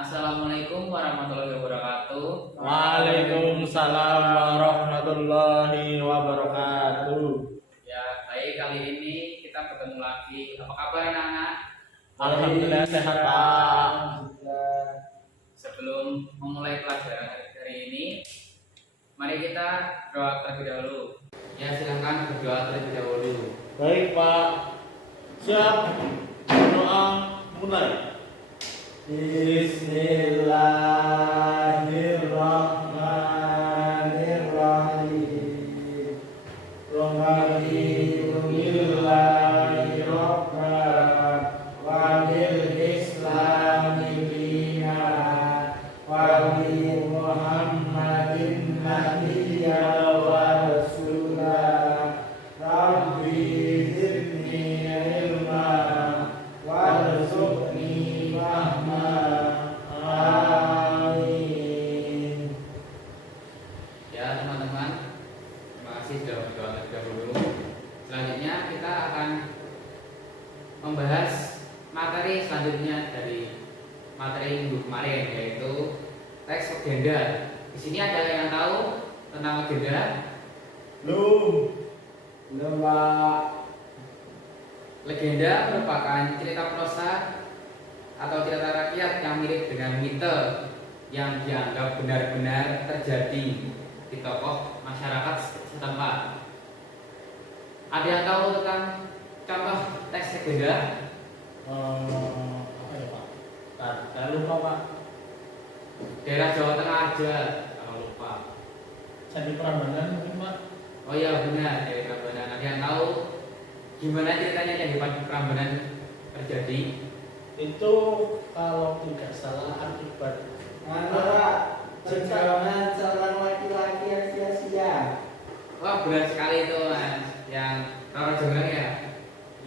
Assalamualaikum warahmatullahi wabarakatuh. Waalaikumsalam warahmatullahi wabarakatuh. Ya, baik, kali ini kita bertemu lagi. Apa kabar anak-anak? Alhamdulillah sehat Pak. Sebelum memulai pelajaran hari ini, mari kita berdoa terlebih dahulu. Ya, silahkan berdoa terlebih dahulu. Baik Pak. Siap. Doa mulai. Bismillahirrahmanirrahim. Raditu billahi rabba wa bil islami dina wa bi Muhammadin nabiyya wa rasulah. Rabbi zidni ilma warzuqni fahma. Amin. Ya, teman-teman, terima kasih sudah berdoa terlebih dahulu. Selanjutnya kita akan membahas materi selanjutnya dari materi minggu kemarin, yaitu teks legenda. Di sini ada yang tahu tentang legenda? Belum Pak. Legenda merupakan cerita prosa atau cerita rakyat yang mirip dengan mite yang dianggap benar-benar terjadi di tokoh masyarakat setempat. Ada yang tahu tentang contoh teks legenda? Apa ya Pak? Saya lupa Pak. Daerah Jawa Tengah aja kalau lupa. Candi Prambanan mungkin Pak. Oh iya benar, dari Prambanan. Ada yang tahu gimana ceritanya Candi Prambanan terjadi? Itu kalau tidak salah akibat Perjalanan seorang laki-laki yang sia-sia. Wah benar sekali itu Mas, yang Roro Jonggrang ya?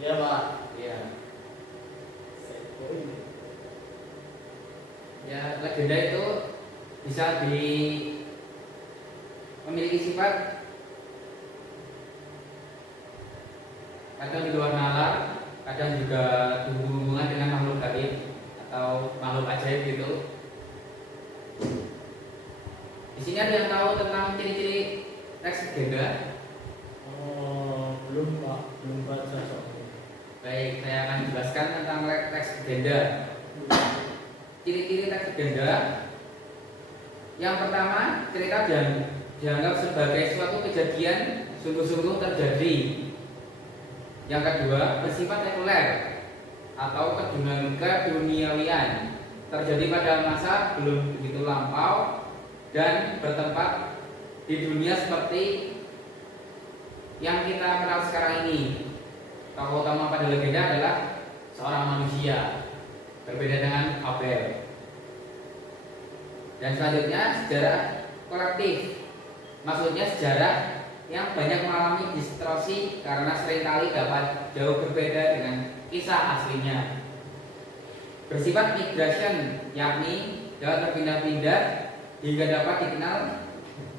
Iya Pak. Iya. Ya, legenda itu bisa memiliki sifat kadang di luar nalar, kadang juga berhubungan dengan makhluk gaib atau makhluk ajaib gitu. Di sini ada yang tahu tentang ciri-ciri teks legenda? Belum Pak, belum baca soalnya. Baik, saya akan jelaskan tentang teks legenda. Ciri-ciri teks legenda. Yang pertama, cerita dianggap sebagai suatu kejadian sungguh-sungguh terjadi. Yang kedua, bersifat sekuler atau keduniawian, terjadi pada masa belum begitu lampau dan bertempat di dunia seperti yang kita kenal sekarang ini. Tokoh utama pada legenda adalah seorang manusia, berbeda dengan Abel. Dan selanjutnya sejarah kolektif, maksudnya sejarah yang banyak mengalami distorsi karena seringkali dapat jauh berbeda dengan kisah aslinya. Bersifat migration, yakni dapat berpindah-pindah hingga dapat dikenal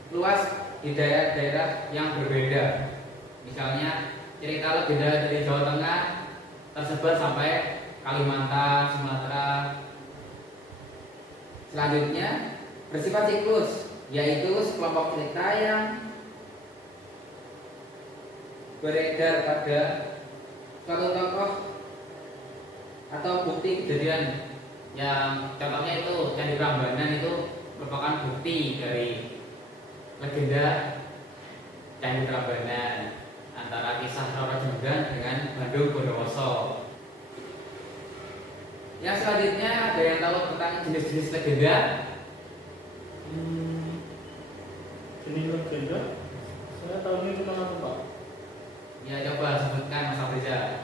luas di daerah-daerah yang berbeda. Misalnya cerita legenda dari Jawa Tengah tersebar sampai Kalimantan, Sumatera. Selanjutnya bersifat siklus, yaitu sekelompok cerita yang beredar pada suatu tokoh atau bukti kejadian. Yang contohnya itu Candi Prambanan itu merupakan bukti dari legenda Candi Prambanan antara kisah Roro Jonggrang dengan Bandung Bondowoso. Yang selanjutnya ada yang tahu tentang jenis-jenis legenda? Jenis legenda? Saya tahu ini tentang apa Pak? Ya coba sebutkan Mas Afriza.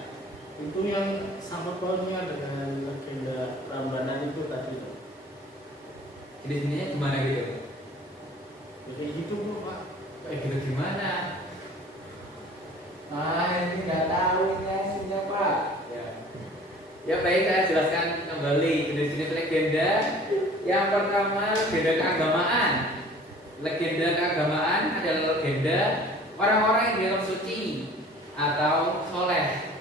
Itu yang sama pautnya dengan legenda Prambanan itu tadi Pak. Jenis-jenisnya gimana gitu? Jadi gitu Pak. Kayak gitu gimana? Ini nggak tahu ini aslinya Pak. Ya baik, saya jelaskan kembali jenis-jenis legenda. Yang pertama, legenda keagamaan. Legenda keagamaan adalah legenda orang-orang yang dianggap suci atau soleh.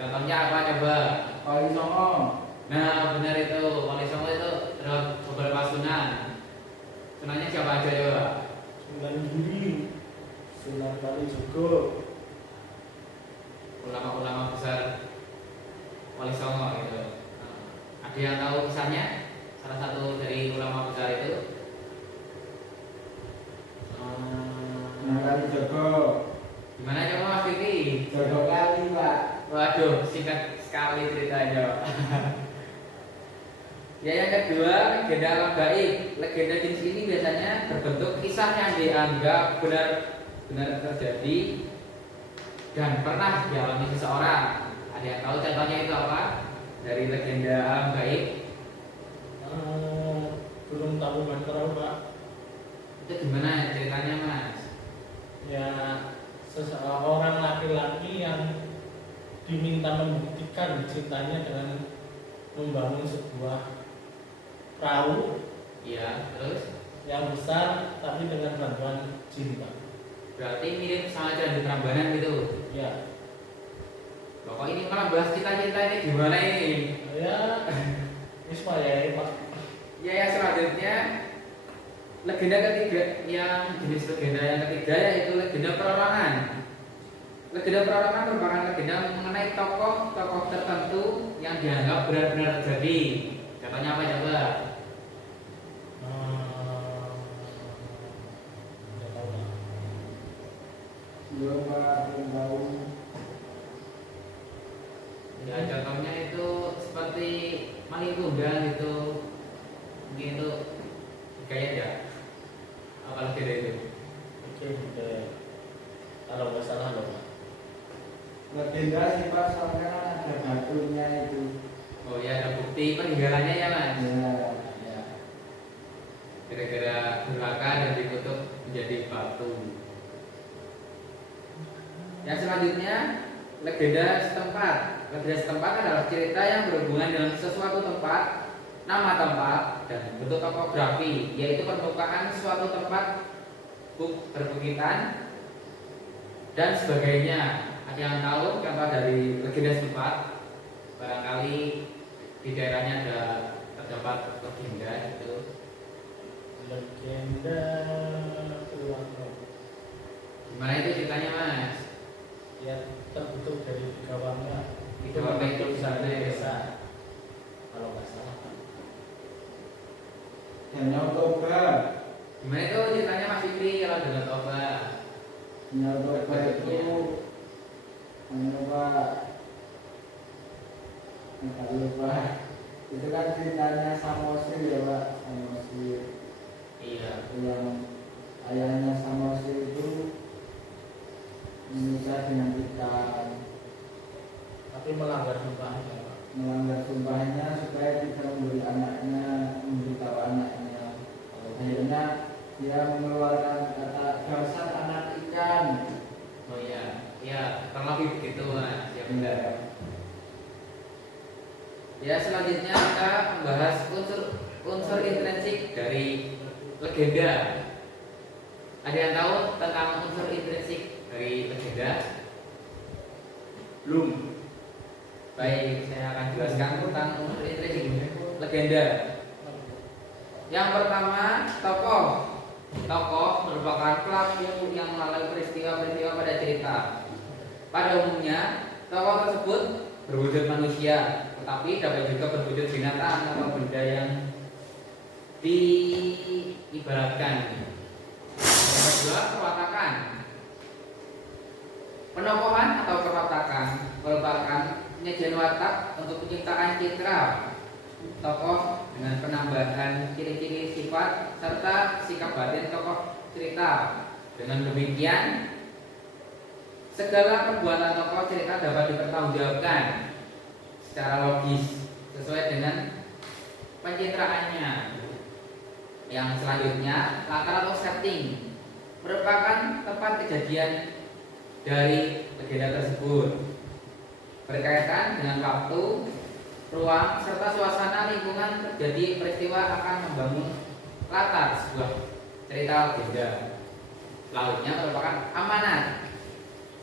Contohnya apa coba? Wali Songo. Nah benar itu, Wali Songo itu Sunannya siapa aja ya? Sunan Giri, Sunan Kalijogo. Ulama-ulama besar Wali Songo gitu. Ada yang tahu kisahnya? Salah satu dari ulama besar itu? Nangkali Joko. Gimana coba Mas Fikri? Joko kali Pak. Waduh, singkat sekali ceritanya. Ya, yang kedua, legenda alam gaib. Legenda jenis ini biasanya berbentuk kisah yang dianggap benar-benar terjadi dan pernah dialami seseorang. Ada yang tahu contohnya itu apa? Dari legenda alam gaib? Gunung Tangkuban Perahu, Pak. Itu gimana ceritanya, Mas? Ya, seseorang laki-laki yang diminta membuktikan cintanya dengan membangun sebuah perahu Iya, terus? yang besar tapi dengan bantuan jin, Pak. Berarti mirip sama Candi Prambanan gitu. Ya, Pokok ini malah bahas cita-cita ini gimana ini? ya, Isma ya, Pak. Ya, yang selanjutnya legenda ketiga, yang jenis legenda yang ketiga yaitu legenda perorangan. Legenda perorangan merupakan legenda mengenai tokoh-tokoh tertentu yang dianggap benar-benar terjadi. Contohnya apa coba? Nggak tahu, Pak. Belum Pak, belum tahu. Ya, contohnya itu seperti maling tunggal gitu. Mungkin itu kayak ya. Apa legenda itu? Oke, oke. Kalau nggak salah loh, Pak. Legenda sih Pak, soalnya kan ada batunya itu. Oh ya, ada bukti peninggalannya ya, Mas. Ya. Ya. Kira-kira durhaka dan dikutuk menjadi batu. Yang selanjutnya legenda setempat. Legenda setempat adalah cerita yang berhubungan dengan sesuatu tempat, nama tempat, dan bentuk topografi, yaitu permukaan suatu tempat, perbukitan, dan sebagainya. Ada yang tahu contoh dari legenda setempat? Barangkali di daerahnya ada terdapat legenda gitu. Legenda ulang tahun. Gimana itu ceritanya, Mas? Ya, terbentuk dari 3 warna. Tiga warna itu satu gimana ya? desa. Kalau nggak salah, Pak. Danau Toba. Gimana itu ceritanya, Mas Fikri, kalau Danau Toba? Danau Toba itu Pak. Enggak lupa. Itu kan ceritanya Samosir ya Pak, Samosir. Iya. Yang ayahnya Samosir itu menikah dengan ikan, Tapi melanggar sumpahnya, Pak. melanggar sumpahnya supaya tidak memberi anaknya, memberitahu anaknya. Akhirnya dia mengeluarkan kata dasar anak ikan. Oh iya, ya kurang lebih begitu, Mas. Ya benar. Ya, selanjutnya kita membahas unsur intrinsik dari legenda. Ada yang tahu tentang unsur intrinsik dari legenda? Belum. Baik, saya akan jelaskan tentang unsur intrinsik legenda. Yang pertama, tokoh. Tokoh merupakan pelaku yang mengalami peristiwa-peristiwa pada cerita. Pada umumnya, tokoh tersebut berwujud manusia, tetapi dapat juga berwujud binatang atau benda yang diibaratkan. Yang kedua, perwatakan. Penokohan atau perwatakan merupakan penyajian watak untuk penciptaan citra tokoh dengan penambahan ciri-ciri sifat serta sikap batin tokoh cerita. Dengan demikian, segala perbuatan tokoh cerita dapat dipertanggungjawabkan secara logis sesuai dengan pencitraannya. Yang selanjutnya, latar atau setting merupakan tempat kejadian dari legenda tersebut, berkaitan dengan waktu, ruang, serta suasana lingkungan terjadi peristiwa akan membangun latar sebuah cerita legenda. Selanjutnya merupakan amanat.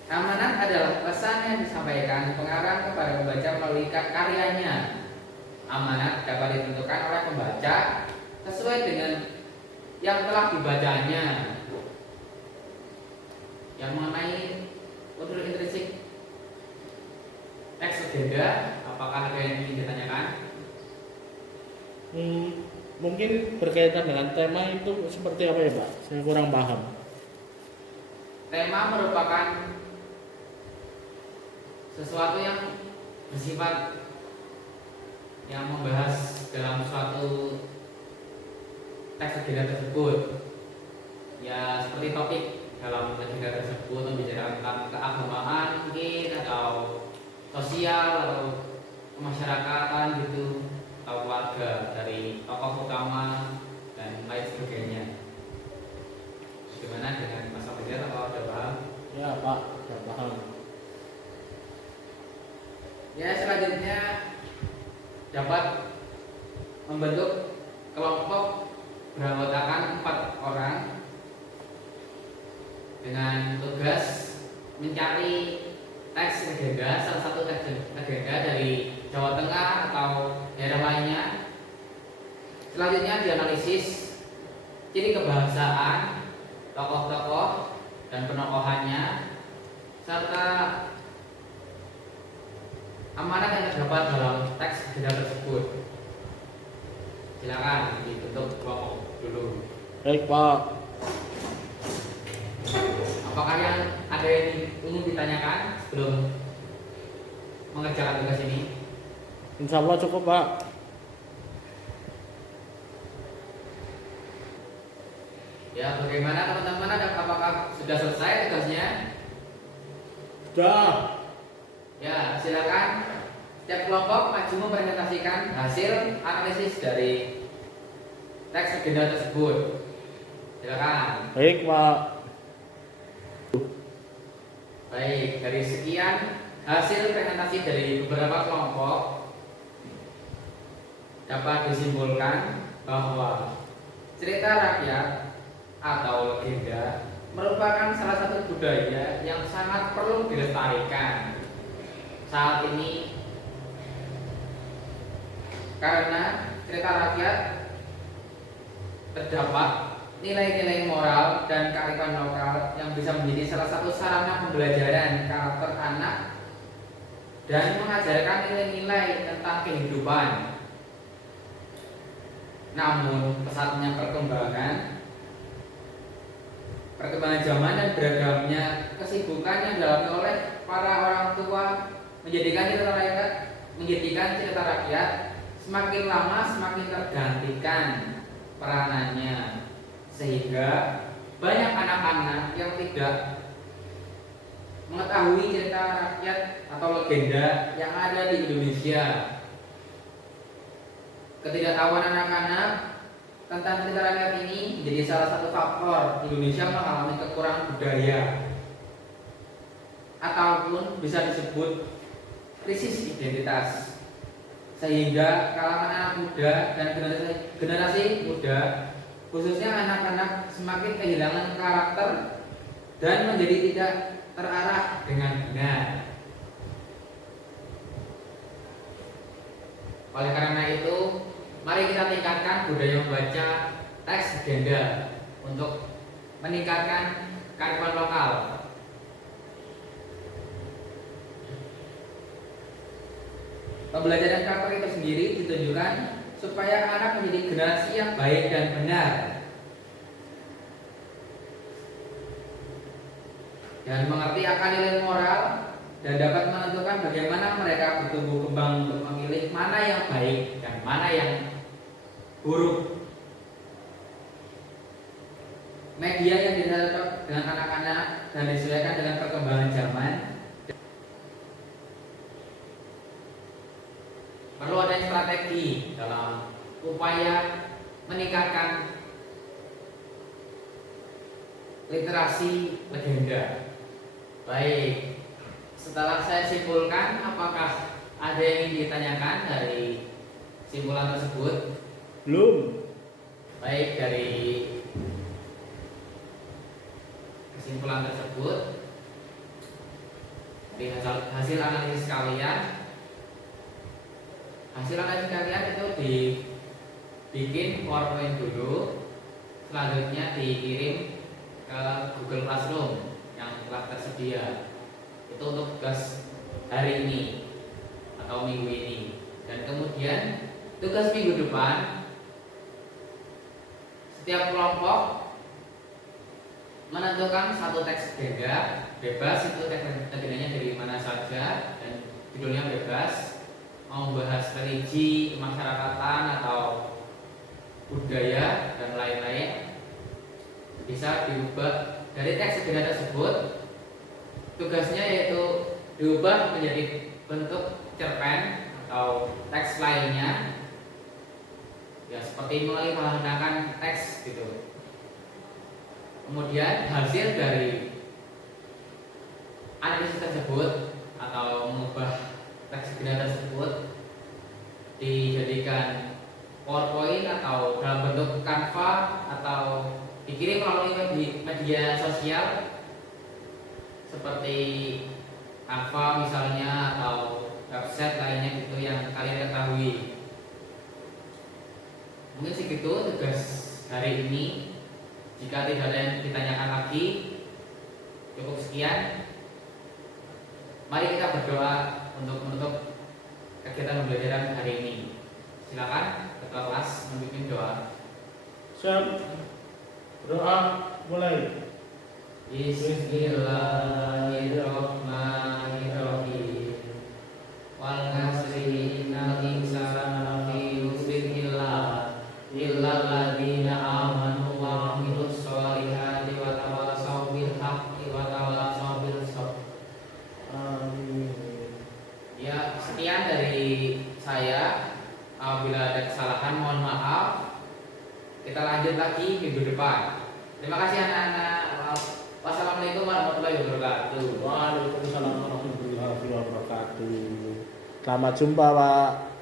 Amanat adalah pesan yang disampaikan pengarang kepada pembaca melalui karyanya. Amanat dapat ditentukan oleh pembaca sesuai dengan yang telah dibacanya yang mengenai unsur intrinsik teks legenda. Apakah ada yang ingin ditanyakan? Mungkin berkaitan dengan tema itu seperti apa ya Pak? Saya kurang paham. Tema merupakan sesuatu yang bersifat yang membahas dalam suatu teks legenda tersebut. Ya seperti topik dalam legenda tersebut membicarakan tentang keagamaan mungkin, atau sosial, atau kemasyarakatan gitu, atau keluarga dari tokoh utama dan lain sebagainya. Bagaimana dengan Mas Fajar, atau ada paham? Ya Pak, sudah paham. Ya selanjutnya dapat membentuk kelompok beranggotakan 4 orang dengan tugas mencari teks legenda, salah satu teks legenda dari Jawa Tengah atau daerah lainnya. Selanjutnya dianalisis ciri kebahasaan, tokoh-tokoh dan penokohannya, serta amanat yang terdapat dalam teks legenda tersebut. Silakan dibentuk kelompok dulu. Baik Pak. Apakah yang ada yang ingin ditanyakan sebelum mengerjakan tugas ini? Insya Allah cukup Pak. Ya, bagaimana teman-teman? Apakah sudah selesai tugasnya? Sudah. Ya, silakan setiap kelompok maju mempresentasikan hasil analisis dari teks legenda tersebut. Silakan. Baik Pak. Baik, dari sekian hasil presentasi dari beberapa kelompok dapat disimpulkan bahwa cerita rakyat atau legenda merupakan salah satu budaya yang sangat perlu dilestarikan saat ini, karena cerita rakyat terdapat nilai-nilai moral dan kearifan lokal yang bisa menjadi salah satu sarana pembelajaran karakter anak dan mengajarkan nilai-nilai tentang kehidupan. Namun pesatnya perkembangan zaman dan beragamnya kesibukan yang dialami oleh para orang tua menjadikan cerita rakyat semakin lama semakin tergantikan peranannya, sehingga banyak anak-anak yang tidak mengetahui cerita rakyat atau legenda yang ada di Indonesia. Ketidaktahuan anak-anak tentang cerita rakyat ini menjadi salah satu faktor Indonesia mengalami kekurangan budaya, ataupun bisa disebut krisis identitas, sehingga kalangan anak muda dan generasi muda, khususnya anak-anak, semakin kehilangan karakter dan menjadi tidak terarah dengan benar. Oleh karena itu, mari kita tingkatkan budaya membaca teks legenda untuk meningkatkan kearifan lokal. Pembelajaran karakter itu sendiri ditujukan supaya anak menjadi generasi yang baik dan benar, dan mengerti akan nilai moral, dan dapat menentukan bagaimana mereka bertumbuh kembang untuk memilih mana yang baik dan mana yang buruk. Media yang dicocok dengan anak-anak dan disesuaikan dengan perkembangan zaman. Perlu ada strategi dalam upaya meningkatkan literasi legenda. Baik, setelah saya simpulkan, apakah ada yang ingin ditanyakan dari simpulan tersebut? Belum. Baik, dari kesimpulan tersebut, di hasil analisis kalian, itu dibikin PowerPoint dulu, selanjutnya dikirim ke Google Classroom yang telah tersedia. Itu untuk tugas hari ini atau minggu ini. Dan kemudian tugas minggu depan, setiap kelompok menentukan satu teks agenda bebas, itu teks agendanya dari mana saja dan judulnya bebas, mau membahas religi, kemasyarakatan atau budaya dan lain-lain, bisa diubah dari teks agenda tersebut. Tugasnya yaitu diubah menjadi bentuk cerpen atau teks lainnya, ya seperti menggunakan teks gitu. Kemudian hasil dari analisis tersebut atau mengubah teks agenda tersebut dijadikan PowerPoint atau dalam bentuk Canva atau dikirim melalui media sosial seperti Canva misalnya atau website lainnya gitu yang kalian ketahui. Mungkin segitu tugas hari ini. Jika tidak ada yang ditanyakan lagi, cukup sekian. Mari kita berdoa untuk menutup kegiatan pembelajaran hari ini. Silakan ketua kelas memimpin doa. Siap. Doa mulai. Bismillahirrahmanirrahim. Wal ngasri innal insana lafi khusrin illal ladzina amanu wa amilus sholihati wa tawasaw bil haqqi wa tawasaw bil sabr. Amin. Ya, sekian dari saya. Apabila ada kesalahan mohon maaf. Kita lanjut lagi minggu depan. Terima kasih anak-anak. Wassalamualaikum warahmatullahi wabarakatuh. Waalaikumsalam warahmatullahi wabarakatuh. Selamat jumpa, Pak.